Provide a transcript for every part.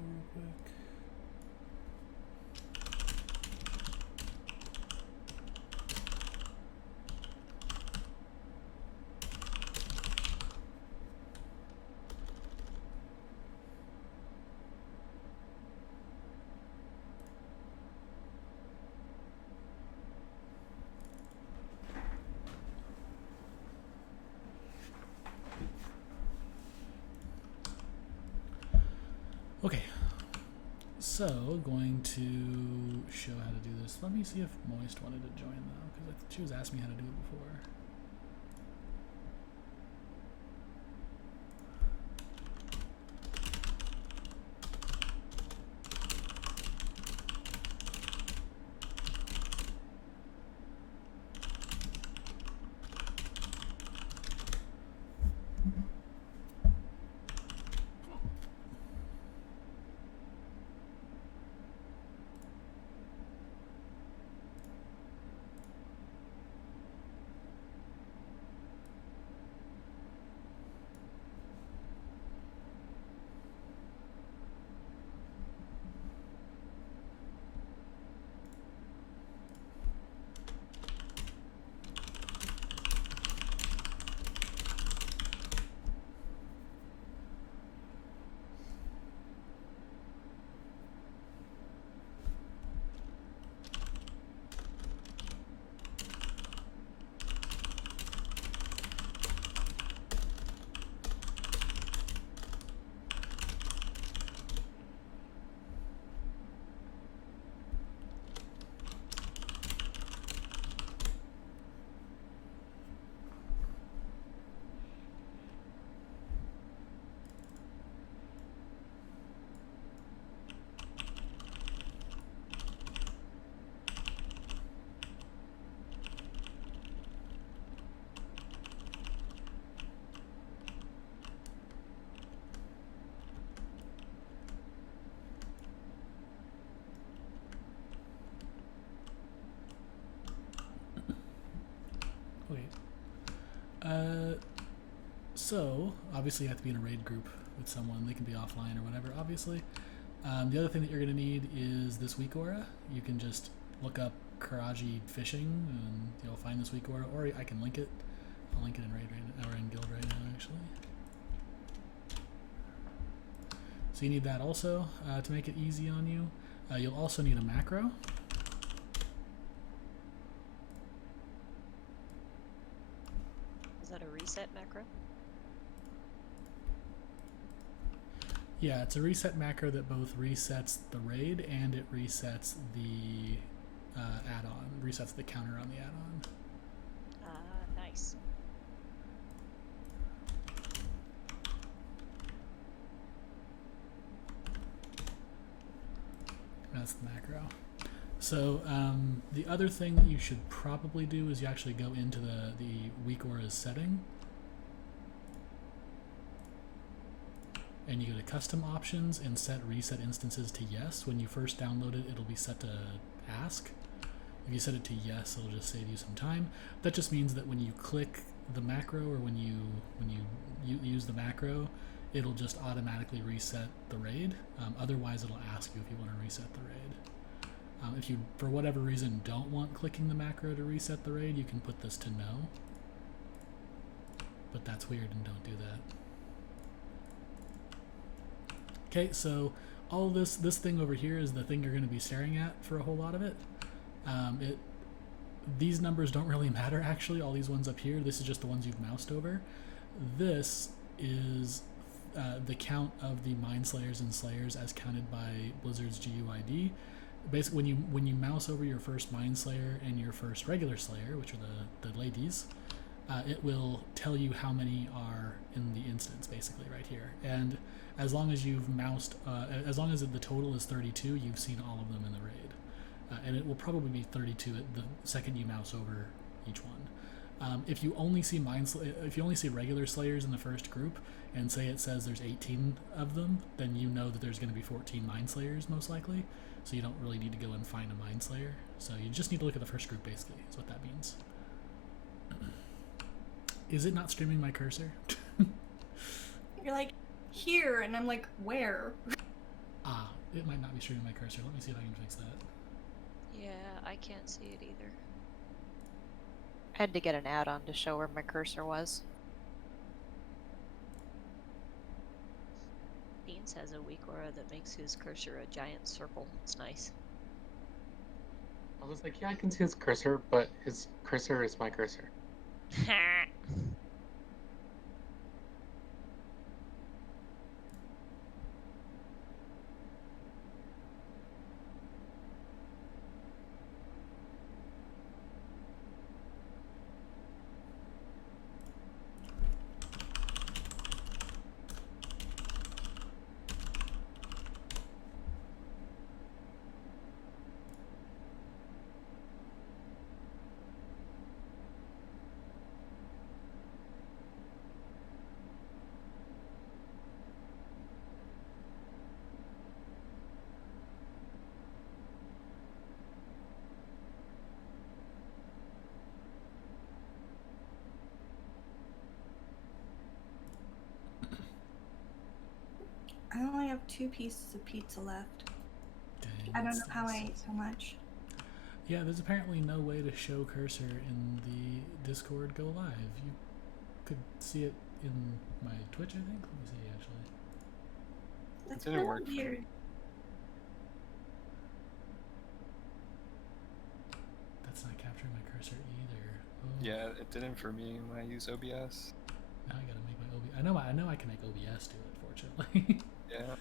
info real quick. Okay, so going to show how to do this. Let me see if Moist wanted to join though, because she was asking me how to do it before. So obviously you have to be in a raid group with someone. They can be offline or whatever, obviously. The other thing that you're going to need is this weak aura. You can just look up Qiraji fishing and you'll find this weak aura, or I can link it. I'll link it in raid right now, or in guild right now actually. So you need that also to make it easy on you. You'll also need a macro. Is that a reset macro? Yeah, it's a reset macro that both resets the raid and it resets the add-on, resets the counter on the add-on. Nice. That's the macro. So the other thing that you should probably do is you actually go into the weak aura's setting. And you go to custom options and set reset instances to yes. When you first download it, it'll be set to ask. If you set it to yes, it'll just save you some time. That just means that when you click the macro or when you use the macro, it'll just automatically reset the raid. Otherwise, it'll ask you if you want to reset the raid. If you, for whatever reason, don't want clicking the macro to reset the raid, you can put this to no. But that's weird and don't do that. Okay, so all this thing over here is the thing you're going to be staring at for a whole lot of it. These numbers don't really matter actually, all these ones up here, this is just the ones you've moused over. This is the count of the Mindslayers and Slayers as counted by Blizzard's GUID. Basically, when you mouse over your first Mindslayer and your first regular Slayer, which are the ladies, it will tell you how many are in the instance, basically, right here. And as long as you've moused, as long as the total is 32, you've seen all of them in the raid. And it will probably be 32 at the second you mouse over each one. If you only see regular Slayers in the first group, and say it says there's 18 of them, then you know that there's going to be 14 Mindslayers most likely. So you don't really need to go and find a Mindslayer. So you just need to look at the first group, basically, is what that means. Is it not streaming my cursor? You're like, here, and I'm like, where? It might not be streaming my cursor. Let me see if I can fix that. Yeah, I can't see it either. I had to get an add-on to show where my cursor was. Beans has a weak aura that makes his cursor a giant circle. It's nice. I was like, yeah, I can see his cursor, but his cursor is my cursor. I only have 2 pieces of pizza left. Dang, I don't know that's- how I ate so much. Yeah, there's apparently no way to show cursor in the Discord Go Live. You could see it in my Twitch, I think. Let me see, actually. That's didn't really work for me. weird. That's not capturing my cursor either. Oh. Yeah, it didn't for me when I use OBS. Now I gotta make my OBS. I know I can make OBS do it, fortunately. Yeah.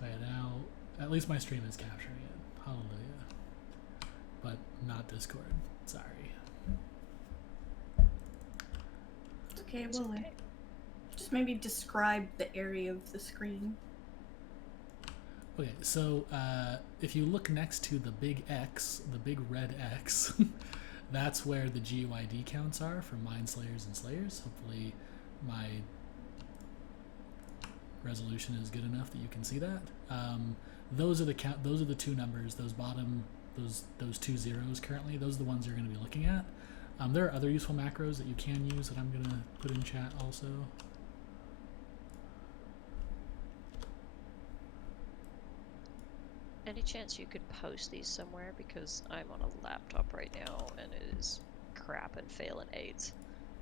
Right now, at least my stream is capturing it. Hallelujah. But not Discord. Sorry. It's okay, It's we'll okay. just maybe describe the area of the screen. Okay, so if you look next to the big X, the big red X, that's where the GUID counts are for Mindslayers and Slayers. Hopefully my resolution is good enough that you can see that. Those are the those are the two numbers. Those bottom, those 2 zeros currently. Those are the ones you're going to be looking at. There are other useful macros that you can use that I'm going to put in chat also. Any chance you could post these somewhere? Because I'm on a laptop right now and it is crap and failing aids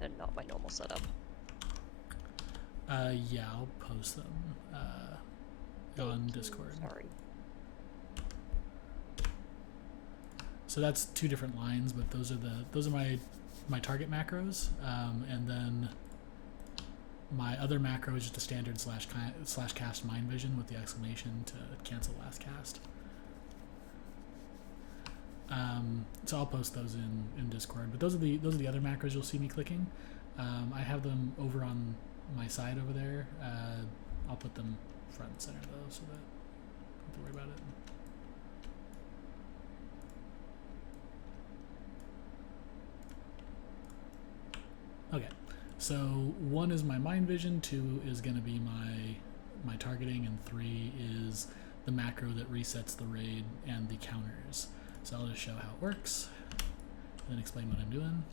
and not my normal setup. Yeah, I'll post them on Thank you, Discord. Sorry. So that's 2 different lines, but those are my target macros, and then my other macro is just a standard slash cast mind vision with the exclamation to cancel last cast. So I'll post those in Discord, but those are the other macros you'll see me clicking. I have them over on my side over there. I'll put them front and center though, so that don't have to worry about it. Okay, so 1 is my mind vision, 2 is going to be my targeting, and 3 is the macro that resets the raid and the counters. So I'll just show how it works, and then explain what I'm doing.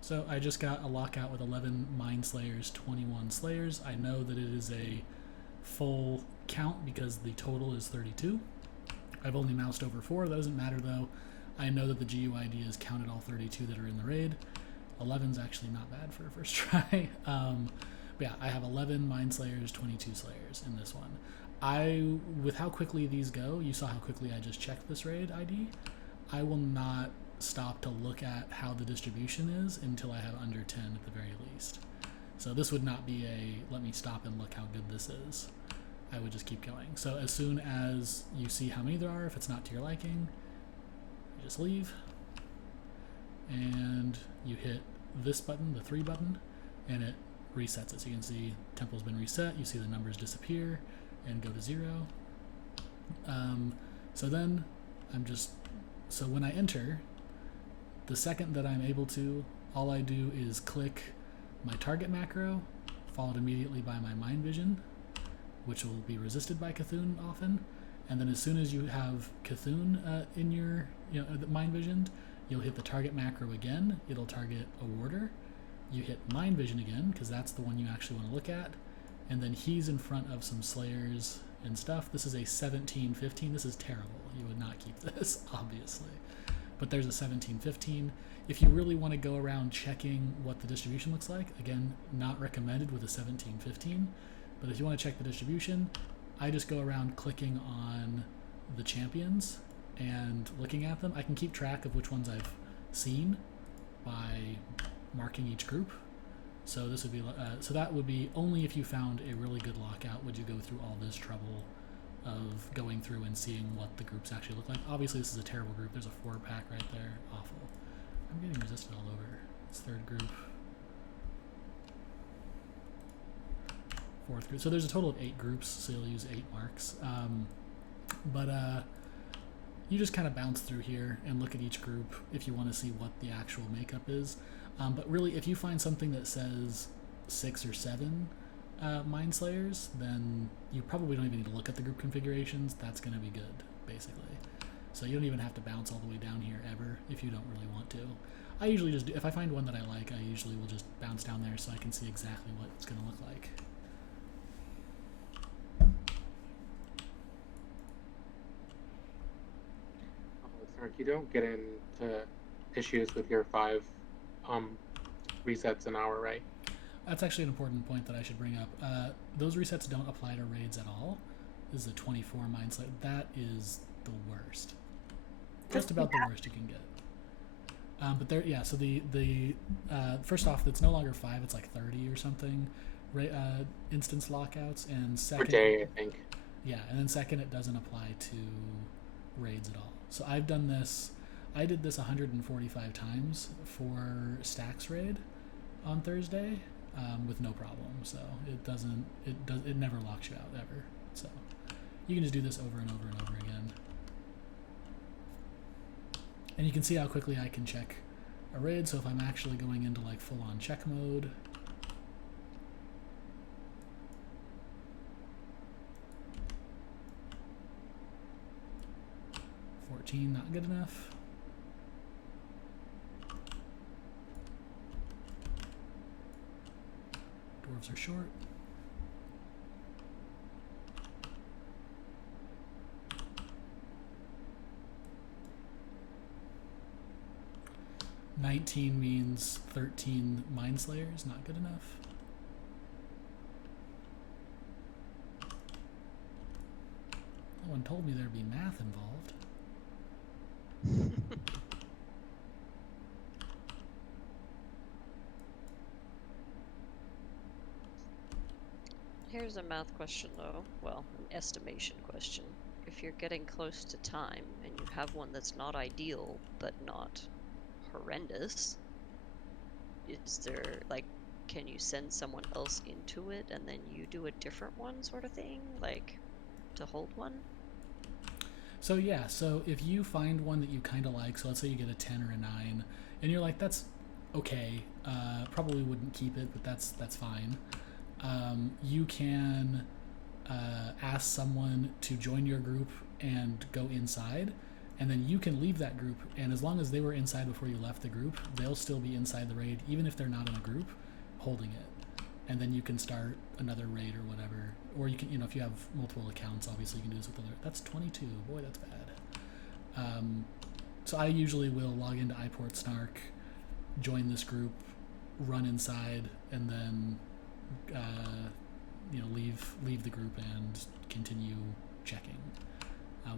So I just got a lockout with 11 Mindslayers, 21 Slayers. I know that it is a full count because the total is 32. I've only moused over 4. That doesn't matter though. I know that the GUID has counted all 32 that are in the raid. 11's actually not bad for a first try. But yeah, I have 11 Mindslayers, 22 Slayers in this one. With how quickly these go, you saw how quickly I just checked this raid ID. I will not stop to look at how the distribution is until I have under 10 at the very least. So this would not be a let me stop and look how good this is. I would just keep going. So as soon as you see how many there are, if it's not to your liking, you just leave and you hit this button, the 3 button, and it resets it. So you can see temple's been reset, you see the numbers disappear and go to 0. So then so when I enter, The second that I'm able to, all I do is click my target macro, followed immediately by my mind vision, which will be resisted by Cthulhu often. And then as soon as you have Cthulhu in your mind visioned, you'll hit the target macro again. It'll target a warder. You hit mind vision again, because that's the one you actually want to look at. And then he's in front of some slayers and stuff. This is a 17-15. This is terrible. You would not keep this, obviously. But there's a 17-15. If you really want to go around checking what the distribution looks like, again, not recommended with a 17-15. But if you want to check the distribution, I just go around clicking on the champions and looking at them. I can keep track of which ones I've seen by marking each group. So this would be so that would be only if you found a really good lockout would you go through all this trouble of going through and seeing what the groups actually look like. Obviously this is a terrible group. There's a 4-pack right there. Awful. I'm getting resisted all over. It's third group. Fourth group. So there's a total of 8 groups, so you'll use 8 marks. You just kind of bounce through here and look at each group if you want to see what the actual makeup is. But really, if you find something that says 6 or 7 Mindslayers, then you probably don't even need to look at the group configurations. That's going to be good, basically. So you don't even have to bounce all the way down here ever if you don't really want to. I usually just do, if I find one that I like, I usually will just bounce down there so I can see exactly what it's going to look like. You don't get into issues with your 5 resets an hour, right? That's actually an important point that I should bring up. Those resets don't apply to raids at all. This is a 24 Mindslayer. That is the worst. Just about the worst you can get. But there, yeah. So the first off, it's no longer 5. It's like 30 or something. Instance lockouts, and second, Per day, I think. Yeah, and then second, it doesn't apply to raids at all. So I've done this. I did this 145 times for Stacks raid on Thursday with no problem. So it never locks you out ever. So you can just do this over and over and over again. And you can see how quickly I can check a raid. So if I'm actually going into like full on check mode, not good enough. Dwarves are short. $19 means 13 Mindslayers, not good enough. No one told me there'd be math involved. Here's a math question though, well, an estimation question. If you're getting close to time and you have one that's not ideal but not horrendous, is there, like, can you send someone else into it and then you do a different one sort of thing, like to hold one? So yeah, so if you find one that you kind of like, so let's say you get a 10 or a 9, and you're like, that's okay, probably wouldn't keep it, but that's fine. You can ask someone to join your group and go inside, and then you can leave that group, and as long as they were inside before you left the group, they'll still be inside the raid, even if they're not in a group, holding it. And then you can start another raid or whatever. Or you can, if you have multiple accounts, obviously you can do this with other. That's 22. Boy, that's bad. So I usually will log into iPort Snark, join this group, run inside, and then leave the group and continue checking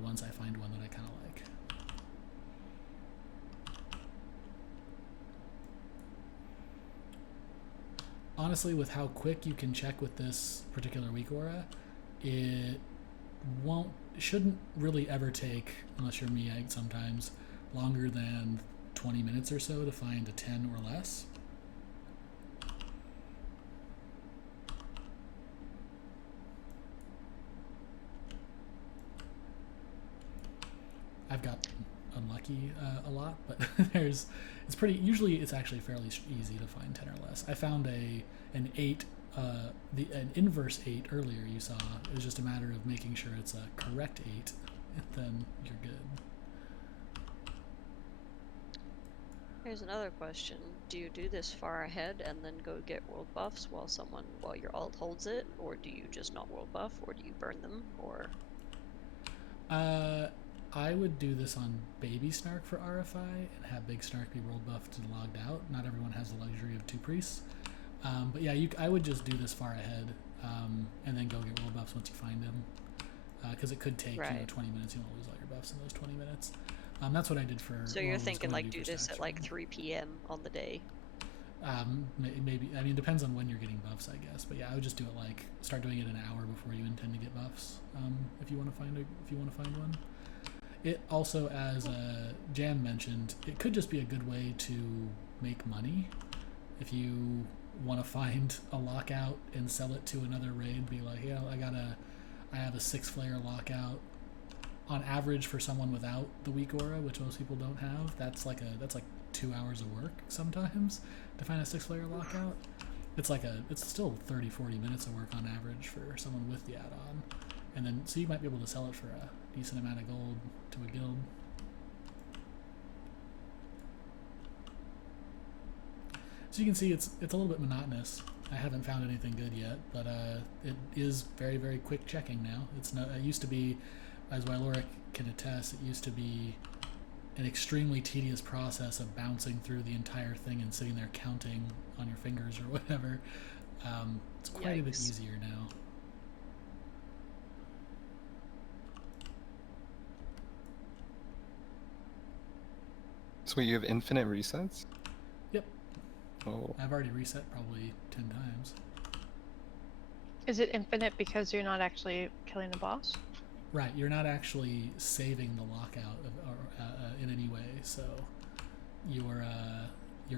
once I find one that I kind of like. Honestly, with how quick you can check with this particular weak aura, it shouldn't really ever take, unless you're me sometimes, longer than 20 minutes or so to find a 10 or less. I've got unlucky a lot, but It's pretty. Usually, it's actually fairly easy to find 10 or less. I found an 8, an inverse 8 earlier. You saw. It was just a matter of making sure it's a correct 8, and then you're good. Here's another question. Do you do this far ahead and then go get world buffs while your alt holds it, or do you just not world buff, or do you burn them, or? I would do this on Baby Snark for RFI and have Big Snark be world buffed and logged out. Not everyone has the luxury of 2 priests. But yeah, I would just do this far ahead and then go get world buffs once you find them. Because it could take 20 minutes. You won't lose all your buffs in those 20 minutes. That's what I did for. So you're thinking like do this at like 3 p.m. on the day? Maybe. I mean, it depends on when you're getting buffs, I guess. But yeah, I would just do it like start doing it an hour before you intend to get buffs. If you want to find one. It also, as Jan mentioned, it could just be a good way to make money. If you want to find a lockout and sell it to another raid, be like, yeah, I have a 6-flare lockout. On average, for someone without the weak aura, which most people don't have, that's like 2 hours of work sometimes to find a 6-flare lockout. It's still 30-40 minutes of work on average for someone with the add-on, and then so you might be able to sell it for a decent amount of gold to a guild. So you can see it's a little bit monotonous. I haven't found anything good yet, but it is very, very quick checking now. It used to be, as Wyloric can attest, it used to be an extremely tedious process of bouncing through the entire thing and sitting there counting on your fingers or whatever. It's quite a bit easier now. So you have infinite resets? Yep. Oh. I've already reset probably 10 times. Is it infinite because you're not actually killing the boss? Right, you're not actually saving the lockout in any way, so you're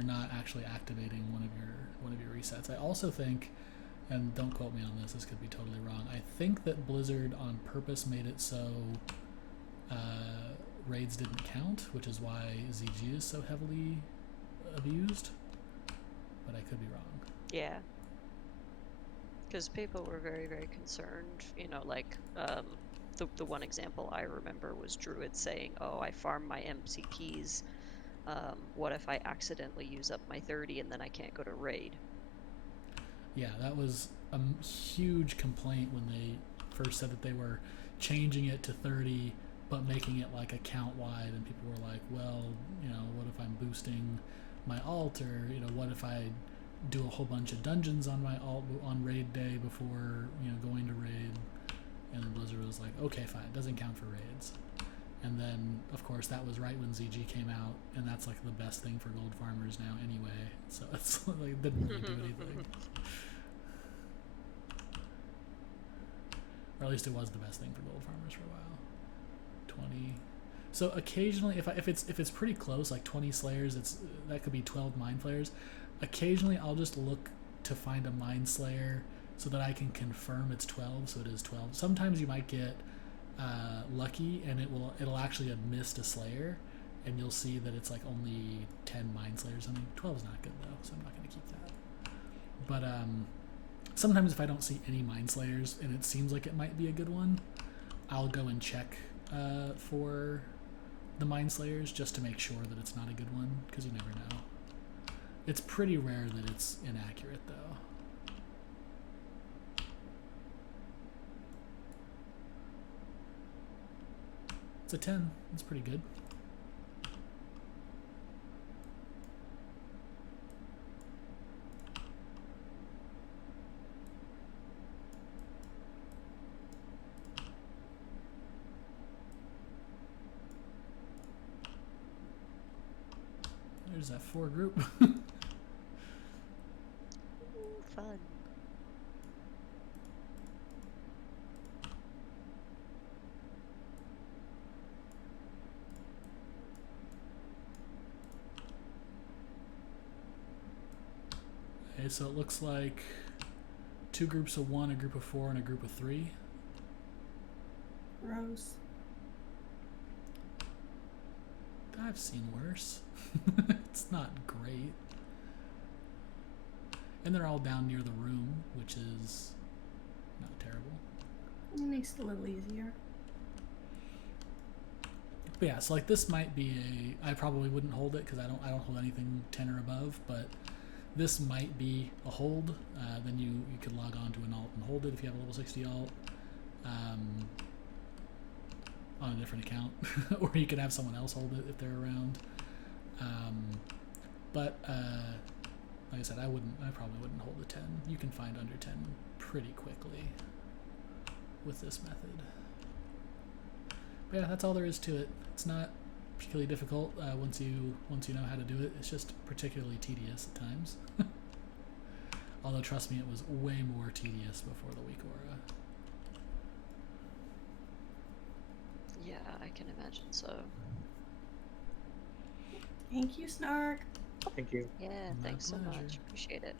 not actually activating one of your resets. I also think, and don't quote me on this, this could be totally wrong. I think that Blizzard on purpose made it so raids didn't count, which is why ZG is so heavily abused. But I could be wrong. Yeah. Because people were very, very concerned. You know, like the one example I remember was Druid saying, "Oh, I farm my MCPs. What if I accidentally use up my 30 and then I can't go to raid?" Yeah, that was a huge complaint when they first said that they were changing it to 30 but making it like account wide, and people were like, well, you know, what if I'm boosting my alt, or, you know, what if I do a whole bunch of dungeons on my alt on raid day before, you know, going to raid? And then Blizzard was like, okay, fine, it doesn't count for raids. And then, of course, that was right when ZG came out, and that's like the best thing for gold farmers now anyway, so it's like, it didn't really do anything. Or at least it was the best thing for gold farmers for a while. 20. So occasionally, if it's pretty close, like 20 Slayers, that could be 12 Mind Flayers. Occasionally, I'll just look to find a Mind Slayer so that I can confirm it's 12, so it is 12. Sometimes you might get lucky, and it'll actually have missed a Slayer, and you'll see that it's like only 10 Mind Slayers. I mean, 12 is not good though, so I'm not going to keep that. But sometimes if I don't see any Mind Slayers and it seems like it might be a good one, I'll go and check for the Mind Slayers just to make sure that it's not a good one, because you never know. It's pretty rare that it's inaccurate though. It's a 10. It's pretty good. There's that 4 group. Ooh, fun. Okay, so it looks like 2 groups of 1, a group of 4, and a group of 3. Rose. I've seen worse. It's not great. And they're all down near the room, which is not terrible. It makes it a little easier. But yeah, so like this might be a. I probably wouldn't hold it because I don't hold anything 10 or above. But this might be a hold. Then you could log on to an alt and hold it if you have a level 60 alt. On a different account, or you could have someone else hold it if they're around. But like I said, I probably wouldn't hold a 10. You can find under 10 pretty quickly with this method. But yeah, that's all there is to it. It's not particularly difficult once you know how to do it. It's just particularly tedious at times. Although trust me, it was way more tedious before the weak aura. Yeah, I can imagine so. Thank you, Snark. Thank you. Yeah, My thanks so pleasure. much. Appreciate it.